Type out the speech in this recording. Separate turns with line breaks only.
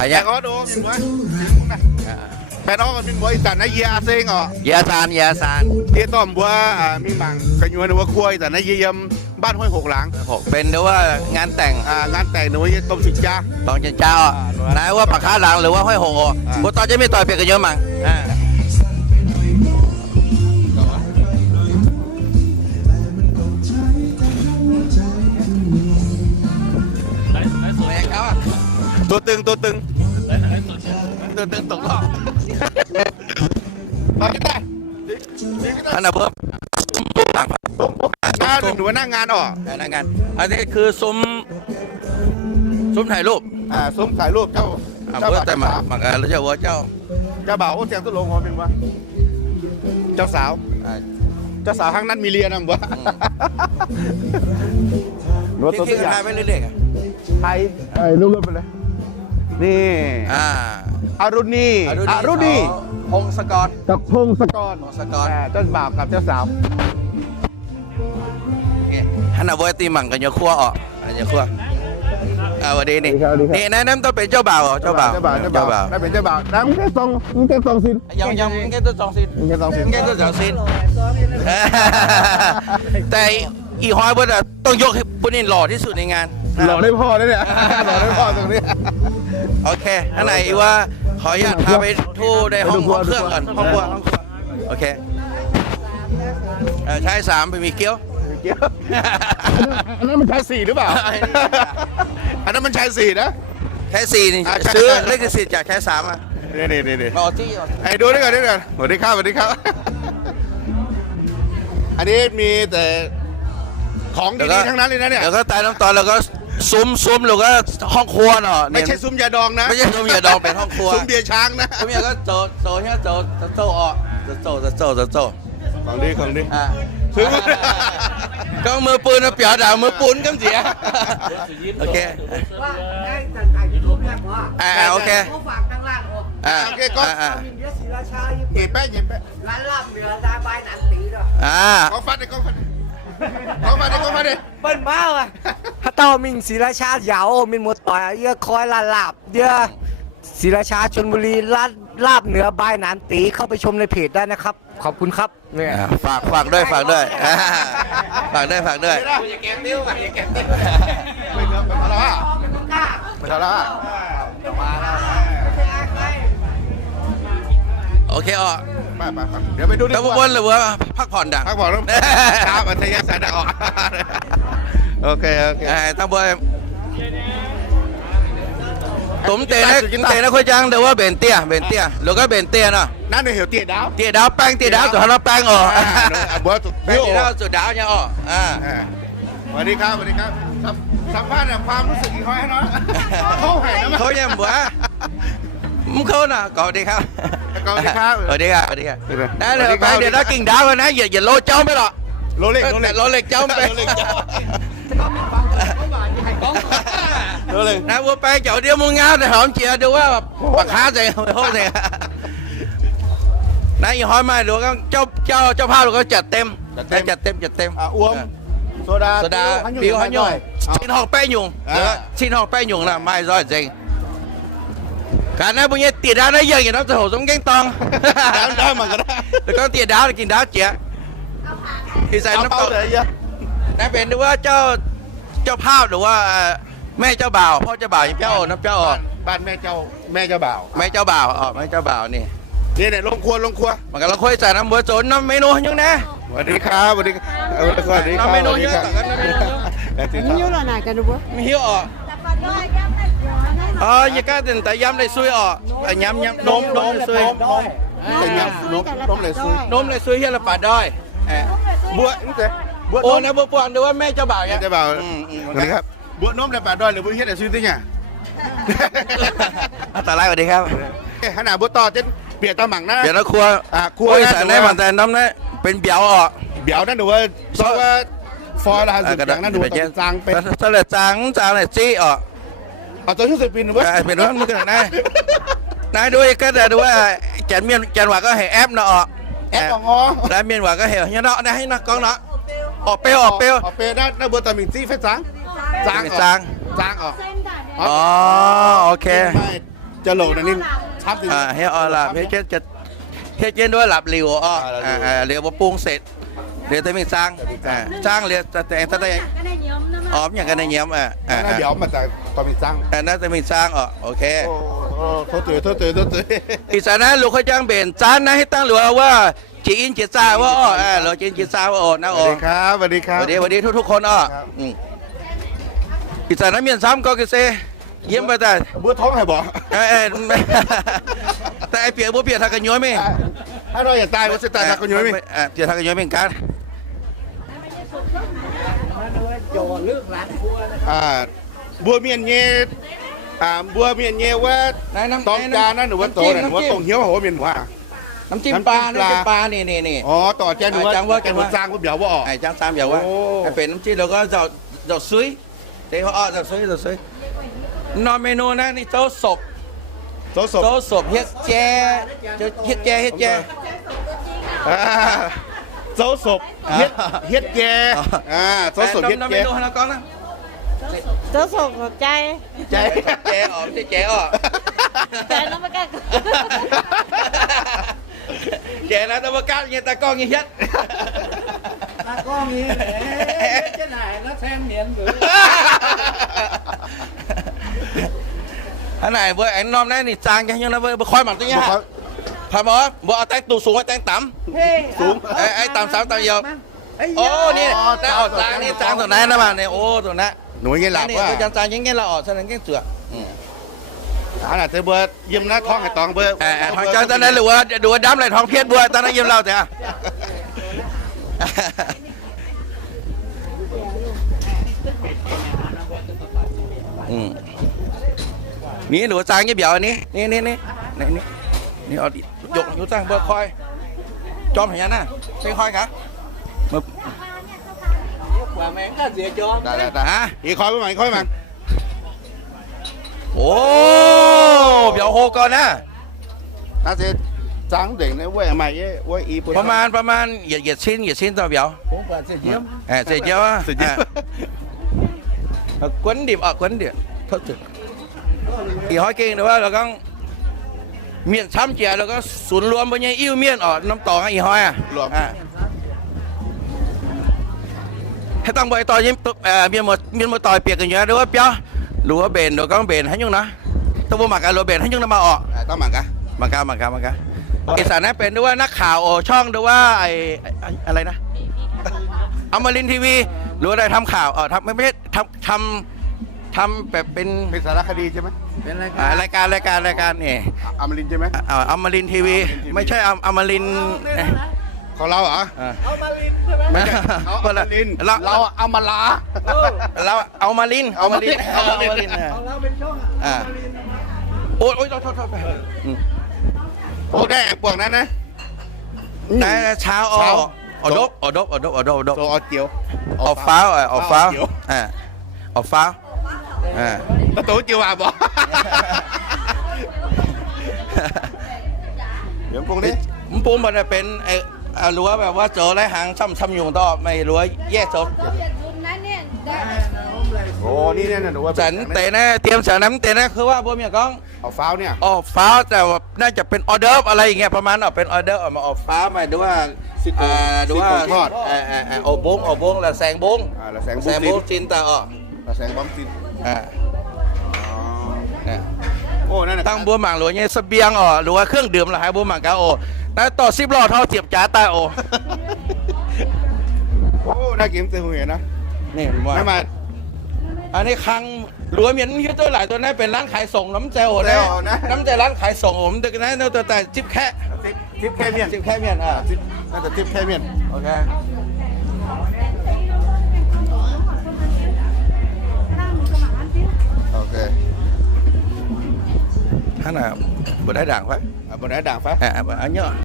หายะ
แปดอ้อโดมินบัวแปดอ้อกับมินบัวอีแต่นายเยียอาเซงอ๋อย
าซานยาซาน
เยียต้อมบัวมีมังกระยวนหรือว่าครัวอีแต่นายเยียมบ้านห้วยหกหลัง
เป็นหรือว่างานแต่ง
งานแต่งหรือว่าต้มสิจ้า
ตองเจ้าอ่ะนายว่าปากค้าหลังหรือว่าห้อยหงอ่ะบัวตอนจะไม่ต่อยเปียกกันเยอะมั้ง
ตัวตึงตัวตึง
ตัวตึงตกรอบ
มาที่ไหน
อันนั้นเพิ่มหลัง
หน้าหรือว่าหน้างานอ๋อ
นั่งกันอันนี้คือซุ้มถ่ายรูป
ซุ้มถ่ายรูปเจ้า
เพื่อแต่มากันแล้วเจ้าวัวเจ้า
เจ้าบ่าวโอ้เสียงตุลงหัวเป็นวะเจ้าสาวข้างนั้นมีเรียนนะบัว
ที่ถ่ายไปเรื่อยๆ
ไอ้รูปไปเลยนี่อารุณี
พงศกร
กับพงศกรเจ้าบ่าวกับเจ้าสาว
ฮันนาวัวตีหมั่งกันยาคั่วออกยาคั่ววันนี้นี่นั่นต้องเป็นเจ้าบ่าวเจ้าบ่าว
ได้เป็นเจ้าบ่าวแล้วมึงแค่ซองสิน
ยังแค่ตัวสองสินแค่ตัวสองสินแต่อีฮอยเบิร์ดต้องยกให้ปุ่นนี่หล่อที่สุดในงาน
หล่อได้พ่อได้เนี่ยหล่อได้พ่อตรงนี้
โอเคอันไหนว่าขออนุญาตพาไปทู่ในห้องเครื่องก่อนห้องครัวโอเคใช้3ไปมีเกี๊ยว
อันนั้นมันใช้4หรือเปล่าอันนั้นมันใช้4นะ
ใช้4นี่ซื้อเลขสิทธิ์จากใช้3อ่ะ
นี่
รอที่
ไอ้ดูด้วยกันสวัสดีครับอันนี้มีแต่ของดีๆทั้งนั้นเลยนะเนี่ย
แล้วก็ตายน้ำตอนแล้วก็ซุ้มแล้วก็ห้องครัวเนาะ
ไม่ใช่ซุ้มยาดองนะ
ไม่ใช่ซุ้มยาดองเป็นห้องครัว
ซุ้มเบียร์ช้างนะ
ซุ้มยาก็โตเนี่ยโตออกโต
ของดี
ซื้อก็มือปืนนะเปียด่ามือปูนก็เสียโอเคโอเค
ฝากตั้งล่าง
โอเคก็
มินเดียศรีราชา
เหยียบแป้
ร้านลาบเหนือดาบายหนังตีด้วย
ก็ฟัดดิ
เปิ้ลบ้าอ่ะถ้าต่อมินศรีราชาเหยามินหมดต่อยเยอะคอยลาบเยอะศรีราชาชลบุรีร้านลาบเหนือบายหนังตีเข้าไปชมในเพจได้นะครับขอบคุณครับเนี่ย
ฝากด้วยฝากด้วยอย่าแกมติ้ว
ไม่เลิกไม่ทะเลาะ
โอเคอ่ะ
ไปเดี๋ยวไปดูดิ
แล้วบนหรือว่าพักผ่อนดัง
พักผ่อนแล้วครับอัธยาศัยดังออกโอเค
ทั้งบนตุ้มเตะนะคุยจังเดี๋ยวว่าเบนเตี้ยหรือก็เบนเตี้ยเนาะ
นั่นเหี่ยวเตี้ย
ดาวแป้งเตี้ยดาวสุดท้ายแป้งอ๋อ
บัว
แป้งเตี้ยดาวสุดดาวยังอ๋อ
สวัสดีครับสัมภาษณ์ความรู้สึกอีกห้อยให้น้อยเขาหายนะ
เขายังบัวมึงเขาน่ะก่อนดีครับ
สวัสดีครับ
ได้เลยไปเดี๋ยวเรากิ่งดาวกันนะอย่าโลเจ้าไม่หรอก
โลเล็ก
เจ้าไปนะวัวไปเจ้าเดียวมึงงาแต่หอมเจียดูว่าปากค้าใจห้องเนี่ยนายหอยมาดูก็เจ้าภาพเราก็จัดเต็ม
อ้วมโซดา
ปิวหันย่อยชิ้นหอกแป้งยุงชิ้นหอกแป้งยุงนะไม่ร้อยจริงการนั้นพวกนี้ตีดาวได้เยอะอย่างน้ำสะโหสมเก่งตอง
ได้มันก็ได้
แล้วก็ตีดาวกินดาวเจียที่ใส่น้ำตกนั่นเป็นหรือว่าเจ้าภาพหรือว่าแม่เจ้าบ่าวพ่อเจ้าบ่าวยังเจ้าน้ำเจ้า
บ้านแม่เจ้าบ่าว
แม่เจ้าบ่าวนี่
ลงครัว
มันก็เราคุยใส่น้ำบัวโจนน้ำเมนูยังนะ
สวัสดีครับ
น้ำเมนูเยอะ
มีเยอะหน่อยกันดูบ่
มีเยอะอ่ะอย่าก้าแต่ย้ำเลยซุยอ่ะย้ำนมเลยซุย
แต่ย้ำนม
เลยซุยเฮียละป่าด้อย
บัว
โอ้นะบัวปวนดูว่าแม่เจ้าบ่าว
เนี่ยเจ้าบ่าวสวัสดีครับบัวนมเลยป่าด้อยหรือบัวเฮียแต่ซุยติ้งอ่ะ
ตาไล่สวัสดีครับ
ขนาดบัวต่อเจ็ดเปียกตะหมั่งนะ
เปียกตะครัวใส่ในมันแต่น้ำนี่เป็นเบียวอ่ะ
เบียวนั่นหนูว่าเพราะว่าฟอร์ลาสุดอย่างนั้นหนูจางเป็น
สลัดจางเลยจี้อ่ะ
เอาตัวชุดศิลปินหรือว่า
เป็นว่ามึงกันนายด้วยก็แต่ดูว่าแกนเมียนแกนหวาก็ให้แอปเนาะ
แอปของอ
แล้วเมียนหวาก็เหี่ยวเนาะนะให้นะกองเนาะออกเปรี้ยว
น่าบัวตามินจี้ไฟจางออก
อ๋อโอเค
จะโหลดอันนี้ชับดิ
เฮียออหลับเฮียจะเฮียเจนด้วยหลับหลิวอ๋อเรียกว่าปรุงเสร็จเรียกแต่ไม่สร้างสร้างเรียกแต่แต่อ๋ออย่างกันในเยี่ยม
น่าเดี๋ยวมาจากตอนมีจ้าง
น่าจะไม่สร้างอ๋อโอเค
โอ้โทษตื่น
อีสานนั้นลูกเขาจ้างเบนจานนะให้ตั้งหรือว่าจีอินจีซ่าว่าอ๋อเราจีอินจีซ่าว่าอ๋อนะ
ส
อ๋
วั
อ
สดีครับสวัสดีครับ
สวัสดีทุกคนอ๋ออีสานนั้นเมียนซ้ำก็คือเซเยี่ยมไปแต่
บัวท้องให้บอก
แต่ไอเปียกบัวเปียกทางกันย้อยไหม
ให้เราอย่าตายว่าจะตายทักกันอยู่ไหม
เปียกทางกันย้อยเป็นการ
บัวเมียนเงี้ยบัวเมียนเงี้ยว่าตองจานนั่นหรือว่าโตนั่นหรือว่าตองเหี้ยวหัวเมียนว่า
น้ำจิ้มปลานี่
อ๋อต่อแจ้งหนูว่าแกหนูจ้างว่าเดี๋ยวว่าออก
ไอ้จ้างตามอย่างว่าเป็นน้ำจิ้มแล้วก็จะซุยเดี๋ยวเขาอ้อจะซุยนอนเมนูนะนี่โต๊ะศพ
โต๊ะศพ
โต๊ะศพเฮ็ดแจ
โต๊ะศพเฮ็ดแกโต๊ะศพเฮ็ด
นอน
แก
เมนูให้เราก่อนนะ
เจ้าส่งหัวใจ
แจอ๋อไม่ใช่แจอ๋อ
ใจน้ำมันก็
แจนะตะวันก้าวเนี่ยตะก้องเนี่ยเฮ็ด
ตากล้องนี้จะไหนแล้วแทงเหนียนหรือ
อันไหนเว้ยไอ้น้อมนั่นนี่จางยังนะเว้ยบ่ค่อยหมักตัวเนี้ยพาหมอบ่เอาแต่งตูสูงเอาแต่งต่ำสูงไอ้ต่ำ3ต่ำเดียวโอ้นี่น่าออกจางนี่จางตัวไหนนะมาเนี่ยโอ้ตัวนั้น
หนูเงี้ยหลับ
นี่
ว่า
คือจางยังไงเราออกฉะนั้นแค่เสือ
ขนาดเธอเบอร์ยิ้มหน้าท้องให้ตองเบอร์
ทองจางตอนนั้นหรือว่าดูว่าดำอะไรทองเพี้ยนบัวตอนนั้นยิ้มเราแต่นี่หนูจางยี่เบียวอันนี้นี่เอายกอยู่ตั้งเบอร์คอยจอมเห็นยังนะเป็นคอยครับมึง
ว่าแม่งก็เสียจอม
ได้ฮะอีกคอยไปไหม
โอ้เบียวโฮก่อนนะ
น่าจะจ้างเด็กในเว้ยใหม่เว้ยอี
ประมาณเหยียดชิ้นต่อเบียว
ผมว่าเสียเยี่ยม
เสียเจียวอ่ะquấn điểm quấn điểm thật sự thì hỏi kinh đúng không là con miệng chăm chè là con xuống luôn bao nhiêu yêu miên ở năm tỏ hay hỏi àให้ต้องไปต่อยยิ้มมีหมดต่อยเปียกกันอยู่ด้วยเปียวหรือว่าเบนหรือก็เบนให้ยุ่งนะต้องมาหมักกันหรือเบนให้ยุ่งนะมาออก
ต้องหมักกัน
ไอสารนั้นเป็นด้วยว่านักข่าวช่องด้วยว่าไออะไรนะอมรินทร์ทีวีหรืออะไรทำข่าวทำไม่ใช่ทำแบบเป็น
สารคดีใช่ไหม
เป็นราย
รายการนี่
อมรินใช่ไหม
อมรินทร์ทีวีไม่ใช่อมรินทร์
ของเราเหรอ
เอามาลินใช่ไหม
เขาอมรินเราเอามาลา
เราเอามาลิน
ของเราเป็นช่อง
โอ้ยโทษไป
โอ้ได้พวกนั้นนะ
แต่เช้าอดบโซ
อเจียว
ออกฟ้าออกฟ้า
ประตูจิวอ่ะบอกเดี๋ยวพวกนี้
มันปูมันเป็นไอ้รั้วแบบว่าเจอไรหางซ้ำอยู่ต่อไม่รั้วแยกโซน
โอ้นี่เนี่ยหนูว่า
สันเตะนะเตรียมสนามเตะนะคือว่าพวกเมียก้อง
เอาฟ้าวเนี่ย
ออกฟ้าแต่น่าจะเป็นออเดิร์ฟอะไรอย่างเงี้ยประมาณเป็นออเดิร์ฟมาออกฟ้าหมายถึงว่าดูว่าโอบงแล้วแสงบง
แล้วแสง
บงจินตาออก
แสงบ้องจิน โอ้นั่น
ตั้งบัวหมางหรือว่าเนี่ยเสบียงหรือว่าเครื่องดื่มหรือหายบัวหมางกาแต่ต่อ10 ล้อเท่าเจียบจ๋าตา
โอ้น่ากินเต็มหัวนะ
นี่ว่า
ไม่มา
อันนี้ครั้งหรือว่ามีที่ตัวหลายตัวนั้นเป็นร้านขายส่งน้ำเจลนะน้ำเจลร้านขายส่งผมแต่นั้นแต่จิ๊บแค่
ทิปแค่เมียน
จิ๊บแค่เมียน
น่าจะทิปแค่เมียน
โอเค
โอเค
ท่านน่ะบได้ด่างไฟ
บนไหนด่างฟ้า
อันเนี้ย